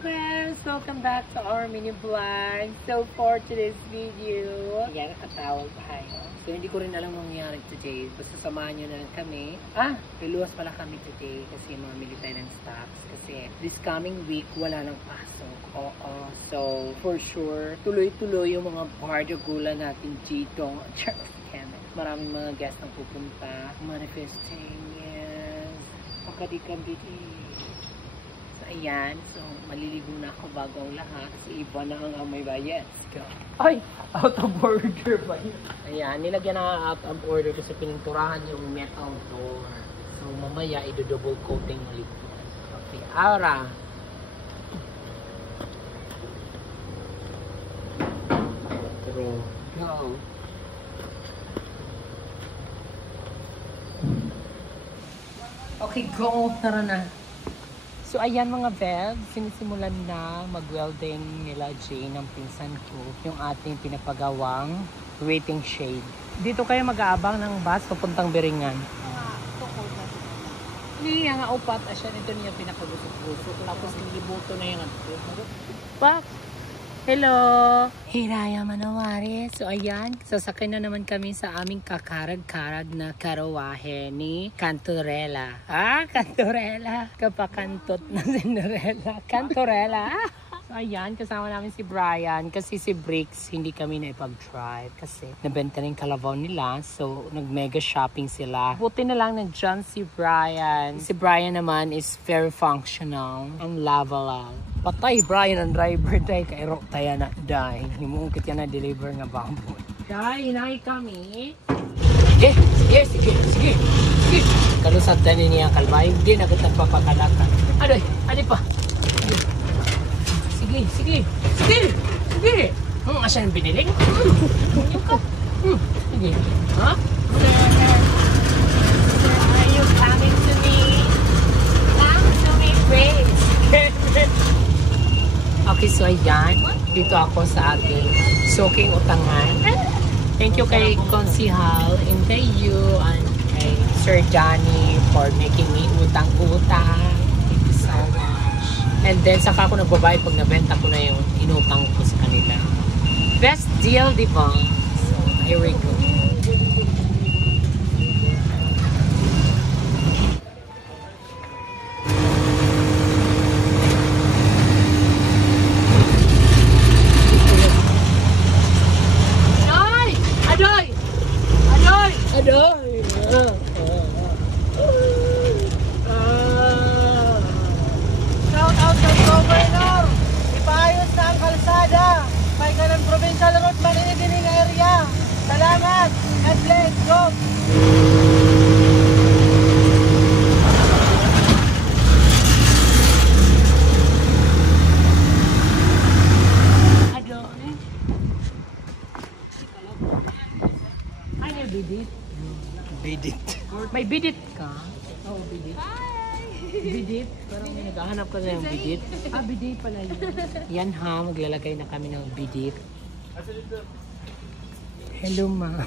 guys! Welcome back to our mini vlog. So for today's video, ayan, nakatawag tayo. So hindi ko rin alam mangyari today. Basta samahan nyo na lang kami. Piluwas pala kami today kasi mamili tayo ng stocks. Kasi this coming week, wala nang pasok. Oo. So for sure, tuloy-tuloy yung mga bardagulan natin dito. Maraming mga guests ang pupunta. Manifesting, yes. Pakadikabiti. Ayan, so maliligo na ako bago ang lahat. Si iba na ang may bayad. Ay, out of order ba yun? Ayan, nilagyan na out of order kasi pininturahan yung metal door. So mamaya, i-double coating ulit. Okay, Aura. Go. Okay, go. Tara na. So, ayan mga bebs, sinisimulan na mag-welding nila Jane ng pinsan ko, yung ating pinapagawang waiting shade. Dito kayo mag-aabang ng bus papuntang Biringan. Hindi, nga upat. Asya, nito niya pinakagusok-gusok. Tapos, nilibuto na yung ato. Pak! Hello! Hiraya Manawari. So, ayan. Sasakay na naman kami sa aming kakarag-karag na karawahe ni Cantorella. Cantorella! Kapakantot na Cinderella. Cantorella! So, ayan. Kasama namin si Brian. Kasi si Bricks, hindi kami na ipag-drive. Kasi nabenta na yung kalabaw nila. So, nag-mega shopping sila. Buti na lang nandyan si Brian. Si Brian naman is very functional and lava-love. Patay Brian ang driver day kay ro tayo na day. Himungkit yan na deliver nga bamboo. Day, hinay kami. Sige. Kalusad na niya kalbay. Hindi na kita papakalakan. Adoy pa. Sige. Asan biniling? Yung ka. Sige. Ha? Are you coming to me? Come to me, Grace. Okay, so ayan. Dito ako sa ating soaking utangan. Thank you kay Konsihal and kay you and kay Sir Johnny for making me utang-utang. Thank you so much. And then, saka ako nagbabayad pag nabenta ko na yung inutang ko sa kanila. Best deal, di ba? So, here we go. Shout out sa Governor! Ipaayos na ang kalsada! May ganang provincial road maninig-ining area! Salamat! And let's go! Ay, may bidit. Bidit. May bidit ka? Oo, bidit. Bidit? Parang may naghahanap ka na yung bidit. Bidit pala yun. Yan ha, maglalagay na kami ng bidit. Hello, ma.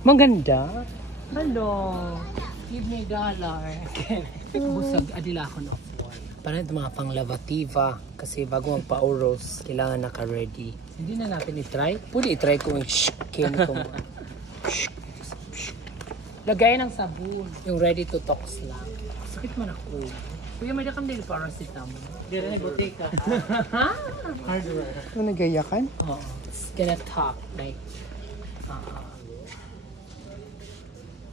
Maganda? Hello. Give me $1. Busag, adila ako na afford. Parang ito mga pang-lavativa. Kasi bago magpa-oros, kailangan naka-ready. Hindi na natin i-try. Pwede i-try kung i-skin ko. Lagay ng sabon. Yung ready to tox lang. Sakit man ako. Kuya, may nakam din para si Tamo. Hindi rin nag-botika. Hardware. Ano nagayakan? Oo. It's gonna talk like...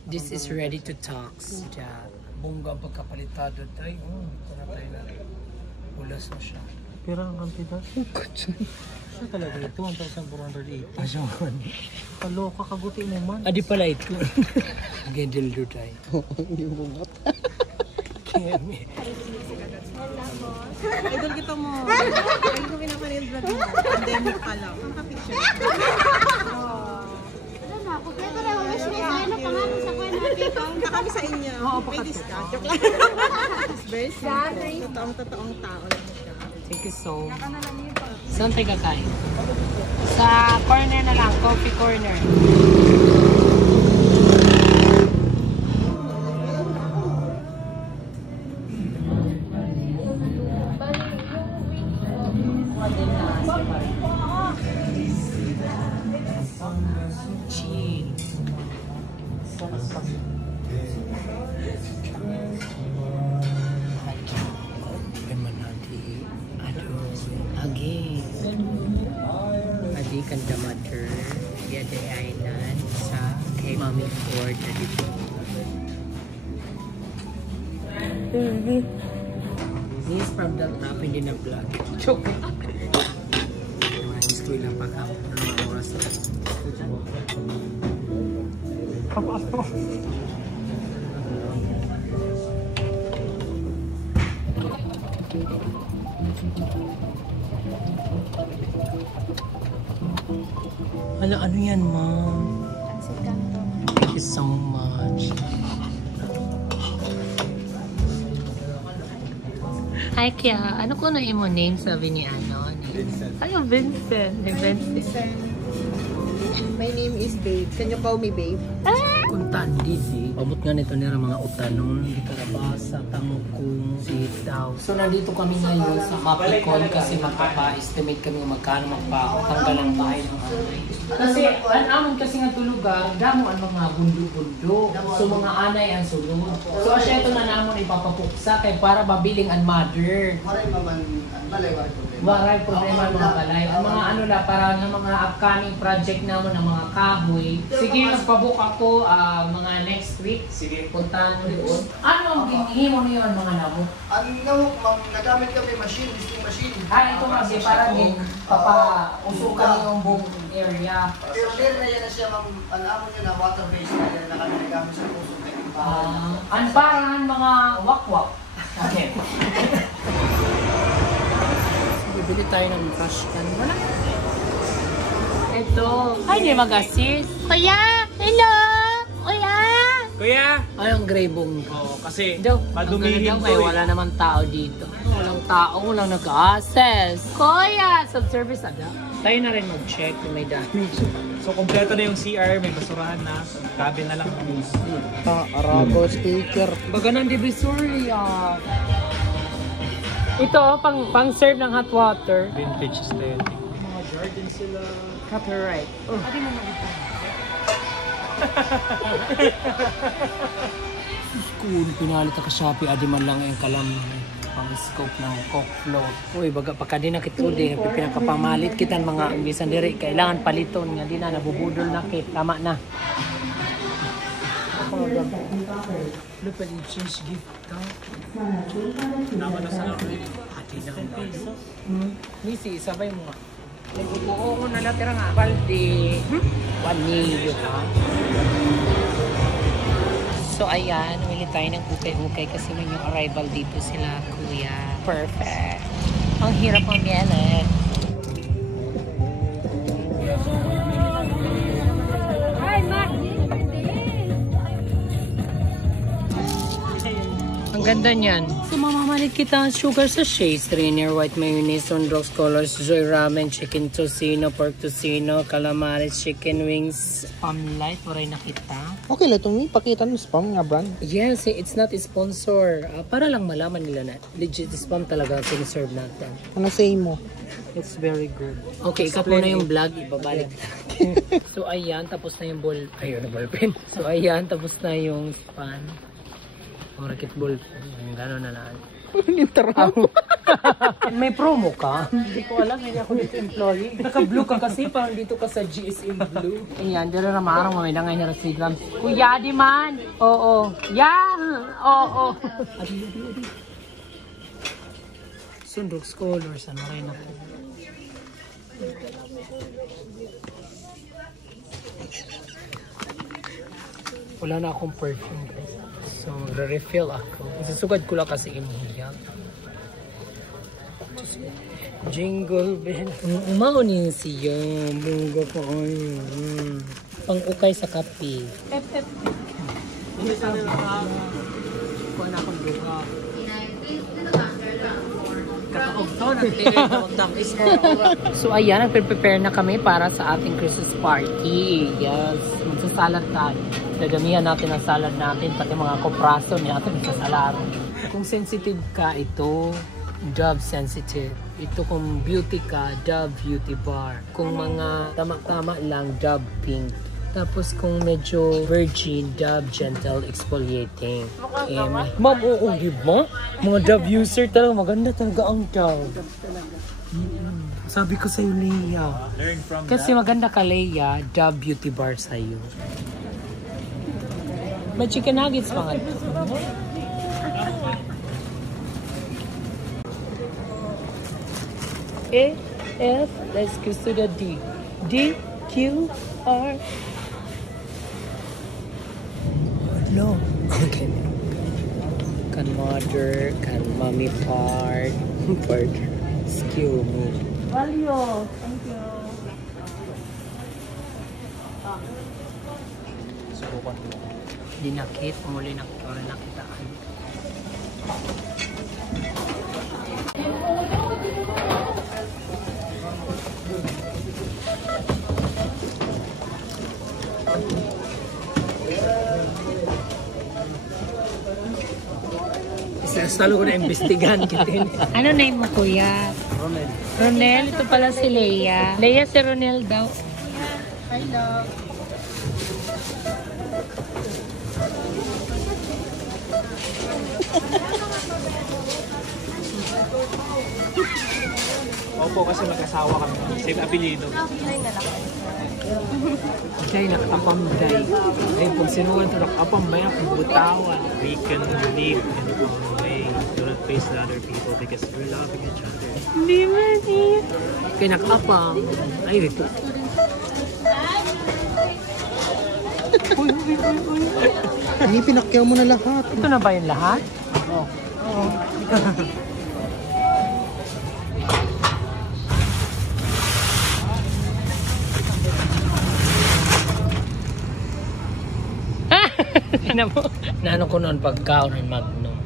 this is ready to tox. Bongga ang pagkapalitado tayo. Ito na tayo na. Ulas na siya. Pira ang kantidad? Siya talaga ito, 1,480. Asyawan. Kaloka, kaguti mo man. Adi pala ito. Gendildo tayo. Yung bungot. Kemi. Idol kita mo. Ay ko pinapanood vlog mo. Pandemic pa lang. Ang ka-picture. Punta kami sa inyo. May discount. Joke lang. Very simple. Totoong tao lang siya. Thank you so much. Saan tayo kakain? Sa corner na lang, coffee corner. Kanda Mother, Yada Island, sa kay Mami Ford na dito. This is from the top, hindi na vlog. Choke! Mga history lang pa ka. Mga oras na. Ano yan, Mom? Thank you so much. Hi, Kia. Ano ko na imo name sabi ni ano? Vincent. Ay, Vincent. Hey, Vincent. My name is Babe. Can you call me Babe? Kung tandi si pabot nga nito nila mga utanon, hindi karabasa, tangukong, sitaw. So nandito kami ngayon sa Mapicon kasi magpapa-estimate kami kung magkano magpa-tanggalan tayo ng ano. Kasi ang amon kasi nga tulugar, damo ang mga bundo-bundo. So mga anay ang sulod. So asya ito na namon ipapapuksa kay para mabiling ang mother. Waray problema ang mga balay. Ang mga ano na para ng mga upcoming project namon ng mga kahoy. Sige, magpabook ako mga next week. Sige, puntahan mo doon. Ano ang binihin mo niyo ang mga nabok? Ang nawok, ma'am, nagamit kami machine, listing machine. Ito kasi para din papausukan yung buong area. Pero meron na yan na siya, ma'am, ang amo niya na water-based na yan na kami nagamit sa puso ng bahay. Ang parahan mga wakwak. Okay. Bibili tayo ng brush can. Wala. Ito. Ay, di mag-assist. Kuya! Hello! Kuya! Kuya! Ay, ang grebong. Oo, kasi Daw, madumihin ang ganda daw, to kaya eh. wala naman tao dito. Walang tao, walang nag-access. Kuya! Self-service ada. Tayo na rin mag-check kung may damage. So, kompleto na yung CR, may basurahan na. Cabin na lang. Arago sticker. Baga ng Divisoria. Ito, pang-serve ng hot water. Vintage aesthetic. Mga garden sila. Copyright. Oh. Adi mo School, pinalit ka Shopee, adi man lang yung kalam pang scope ng coke float. Uy, baga pagka di na kitudi, pinakapamalit kita mga bisan diri, kailangan paliton nga di na, nabubudol na kit, tama na. Ano pa yung change gift ka? Naman na sa namin. Adi na ang piso. Nisi, sabay mo nga. Oo, na natira nga. Balde. Wanilyo ha. So ayan, namili tayo ng ukay-ukay kasi may yung arrival dito sila, kuya. Perfect. Ang hirap ang mielet. Hi, Mac! Ang ganda niyan. So mamamalit kita ang sugar sachets, Trainer white mayonnaise, Rondrox colors, Joy ramen, chicken tocino, pork tocino, calamares, chicken wings, spam light, waray na kita. Okay lang itong ipakita ng spam nga brand. Yes, it's not a sponsor. Para lang malaman nila na legit spam talaga ang serve natin. Ano say mo? It's very good. Okay, ikat mo na yung vlog, ibabalik. So ayan, tapos na yung ball. Ayun na ballpen. So ayan, tapos na yung span. O racquetball. Gano'n na lang. May promo ka? Hindi ko alam, hindi ako dito employee. Naka-blue ka kasi, parang dito ka sa GSM Blue. Ayan, dito na maarang mamay na ngayon na Instagram. Kuya, di man! Oo. Yeah! Oo. Adi. Sundrox colors, ano rin ako. Wala na akong perfume, guys. So, magre-refill ako. Isusugad ko lang kasi imuhiyang. Jingle bell. Umaunin siya. Bunga ko. Pang-ukay sa kape. Hindi sa nila Kuha na akong buka. So ayan, nagpe-prepare na kami para sa ating Christmas party. Yes, magsasalad tayo. Dadamihan natin ang salad natin, pati mga kopraso natin sa salad. Kung sensitive ka, ito Dove Sensitive. Ito kung beauty ka, Dove Beauty Bar. Kung mga tama-tama lang, Dove Pink. Tapos kung medyo virgin, Dove Gentle Exfoliating. Ma'am, oo, di ba? Mga Dove user talaga, maganda talaga ang Dove. Sabi ko sa'yo, Leia. Learn from Kasi maganda ka, Leia. The beauty bar sa'yo. May chicken nuggets pa nga. A, F, let's go to the D. D, Q, R. No. Okay. Can mother, can mommy part, skill me. Value. Thank you. Subukan ko. Dinakit, muli nakitaan. Salo ko na imbestigahan kita. Ano name mo, kuya? Ronel. Ronel, ito pala si Leia. Leia si Ronel daw. Hi, love. Opo, kasi mag-asawa kami. Same apelido. Kaya nakapamday. Ay, pag sinuwan ito, nakapamday akong butawan. We can live in our way. Do not face the other people because we're loving each other. Hindi man eh. Kaya nakapam. Ay, ito. Hindi, pinakyaw mo na lahat. Ito na ba yung lahat? Oo. Nano ko noon pagkaon ng Magnum.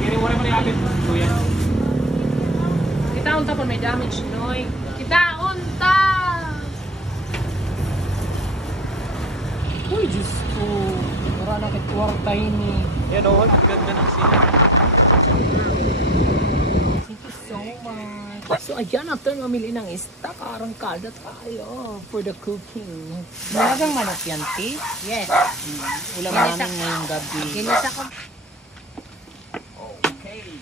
Kaya wala mo nilapit, kuya. Kitaon ta po may damage, Noy. Kitaon ta! Uy, Diyos ko. Wala na kitwarta ini. Yan o, ganda ng sila. Thank you so much. So, ayan, after mamili ng stock, arangkada tayo for the cooking. Malagang manok yan, T? Yes. Ulam namin ngayong gabi. Ginisa ko. Okay.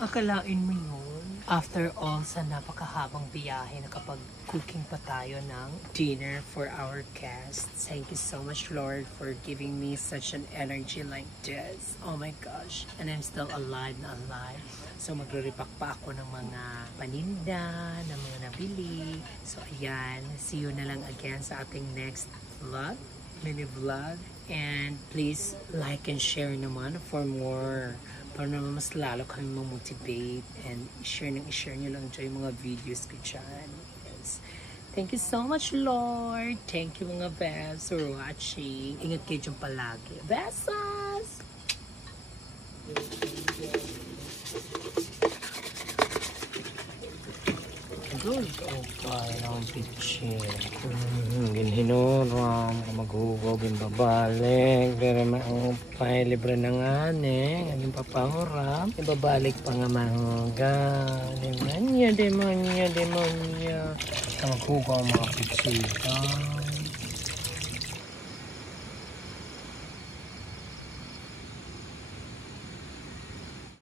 Akalain mo yun? After all sa napakahabang biyahe, nakapag-cooking pa tayo ng dinner for our guests. Thank you so much, Lord, for giving me such an energy like this. Oh my gosh. And I'm still alive na alive. So magre-repack pa ako ng mga paninda, ng mga nabili. So ayan, see you na lang again sa ating next vlog, mini vlog. And please like and share naman for more. Para naman mas lalo kami ma-motivate and i-share nyo lang dyan yung mga videos ko dyan. Yes. Thank you so much, Lord. Thank you mga Bebs for watching. Ingat kayo dyan palagi. Besas! Good. Okay, ang pitchin. Ginhinuram, maghugog, babalik. Pero maupay, libre na nga Ang papanguram. Ibabalik pa nga mahuga. Demonya. Maghugog ang mga pitchin.